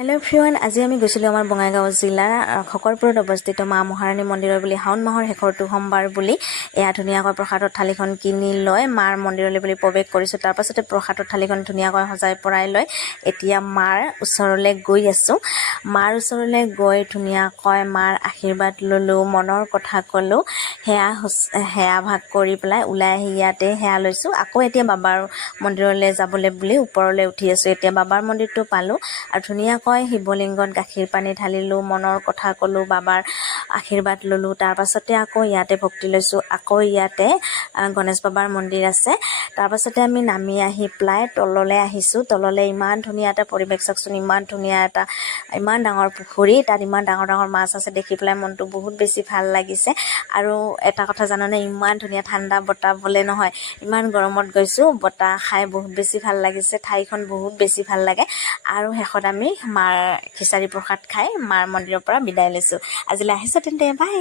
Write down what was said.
Hello' everyone, আজি আমি গৈছিলোঁ আমাৰ বঙাইগাঁও জিলাৰ খকৰপুৰত অৱস্থিত মা মহাৰাণী মন্দিৰৰ বুলি শাওণ মাহৰ শেষৰটো সোমবাৰ বুলি এয়া ধুনীয়াকৈ প্ৰসাদৰ থালিখন কিনি লৈ মাৰ মন্দিৰলৈ বুলি প্ৰৱেশ কৰিছোঁ। তাৰপাছতে প্ৰসাদৰ থালিখন ধুনীয়াকৈ সজাই পৰাই লৈ এতিয়া মাৰ ওচৰলৈ গৈ আছোঁ। মাৰ ওচৰলৈ গৈ ধুনীয়াকৈ মাৰ আশীৰ্বাদ ল'লোঁ, মনৰ কথা ক'লোঁ, সেয়া ভাগ কৰি পেলাই ওলাই আহি ইয়াতে সেয়া লৈছোঁ। আকৌ এতিয়া বাবাৰ মন্দিৰলৈ যাবলৈ বুলি ওপৰলৈ উঠি আছোঁ। এতিয়া বাবাৰ মন্দিৰটো পালোঁ আৰু ধুনীয়াকৈ শিৱলিংগত গাখীৰ পানী ঢালিলোঁ, মনৰ কথা ক'লোঁ, বাবাৰ আশীৰ্বাদ ল'লোঁ। তাৰপাছতে আকৌ ইয়াতে ভক্তি লৈছোঁ। আকৌ ইয়াতে গণেশ বাবাৰ মন্দিৰ আছে। তাৰপাছতে আমি নামি আহি পেলাই তললৈ আহিছোঁ। তললৈ ইমান ধুনীয়া এটা পৰিৱেশ চাওকচোন, ইমান ডাঙৰ পুখুৰী, তাত ইমান ডাঙৰ ডাঙৰ মাছ আছে। দেখি পেলাই মনটো বহুত বেছি ভাল লাগিছে। আৰু এটা কথা জানানে, ইমান ধুনীয়া ঠাণ্ডা বতাহ বলে নহয়, ইমান গৰমত গৈছোঁ, বতাহ খাই বহুত বেছি ভাল লাগিছে। ঠাইখন বহুত বেছি ভাল লাগে। আৰু শেষত আমি মাৰ খিচাৰি প্ৰসাদ খাই মাৰ মন্দিৰৰ পৰা বিদায় লৈছোঁ। আজিলৈ আহিছোঁ তেন্তে, বাই।